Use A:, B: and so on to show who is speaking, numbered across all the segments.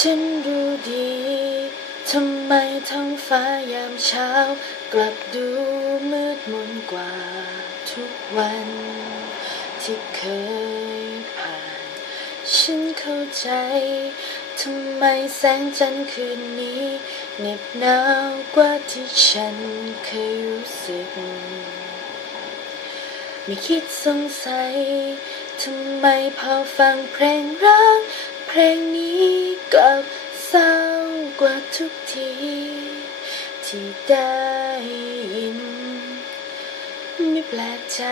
A: ฉันรู้ดี ทำไมท้องฟ้ายามเช้า กลับดูมืดมนกว่าทุกวัน ที่เคยผ่าน ฉันเข้าใจ ทำไมแสงจันทร์คืนนี้เหน็บหนาวกว่าที่ฉันเคยรู้สึก ไม่คิดสงสัย ทำไมพอฟังเพลงรัก เพลงนี้กลับเศร้ากว่าทุกที ที่ได้ยิน ไม่แปลกใจ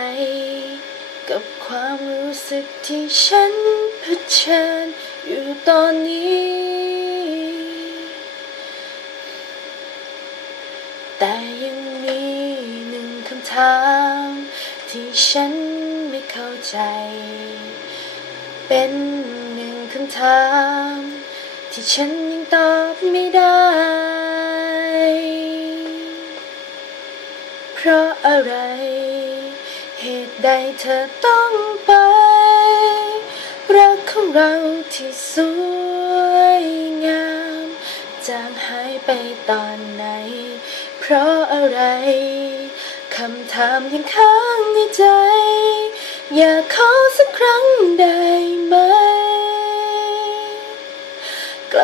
A: กับความรู้สึกที่ฉันเผชิญอยู่ตอนนี้ แต่ยังมีหนึ่งคำถามที่ฉันไม่เข้าใจ เป็นำถาม ที่ฉันยังตอบไม่ได้ เพราะอะไร เหตุใดเธอต้องไป รักของเราที่สวยงามจางหายไปตอนไหน เพราะอะไรคำถามยังค้างในใจ อยากขอสักครั้ง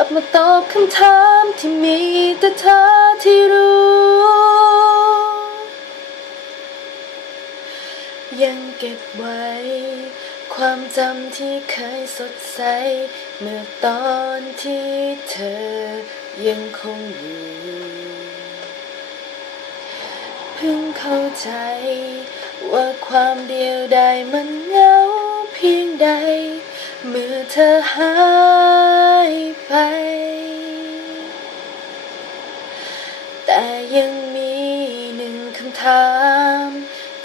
A: ลับมาตอบคำถามที่มีแต่เธอที่รู้ ยังเก็บไว้ ความจำที่เคยสดใส เมื่อตอนที่เธอยังคงอยู่ เพิ่งเข้าใจ ว่าความเดียวดายมันเหงาเพียงใด เมื่อเธอหายไป แต่ ยังมีหนึ่งคำถาม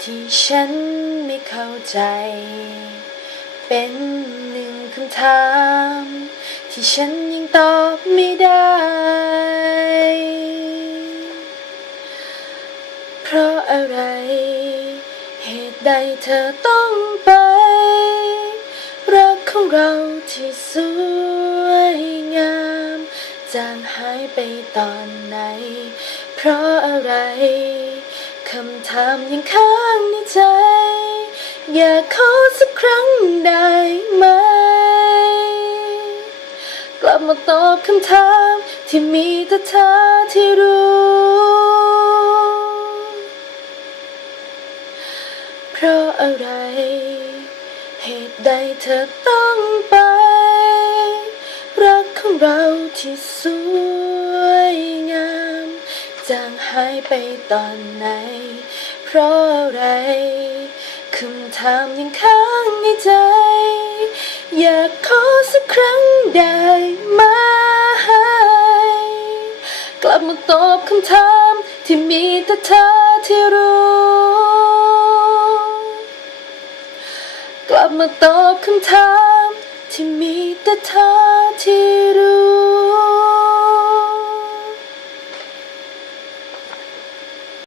A: ที่ฉันไม่เข้าใจ เป็นหนึ่งคำถาม ที่ฉันยังตอบไม่ได้ เพราะอะไร เหตุใดเธอต้องไป รักของเราที่สวยงาม จางหายไปตอนไหน เพราะอะไร คำถามยังค้างในใจ อยากขอสักครั้งได้ไหม กลับมาตอบคำถามที่มีแต่เธอที่รู้ เพราะอะไร เหตุใดเธอต้องไป รักของเราที่สวยงามจาง หายไปตอนไหน เพราะอะไร คำถามยังค้างในใจ อยากขอสักครั้งได้ไหมกลับมาตอบคำถามที่มีแต่เธอที่รู้ กลับมาตอบคำถามที่มีแต่เธอที่รู้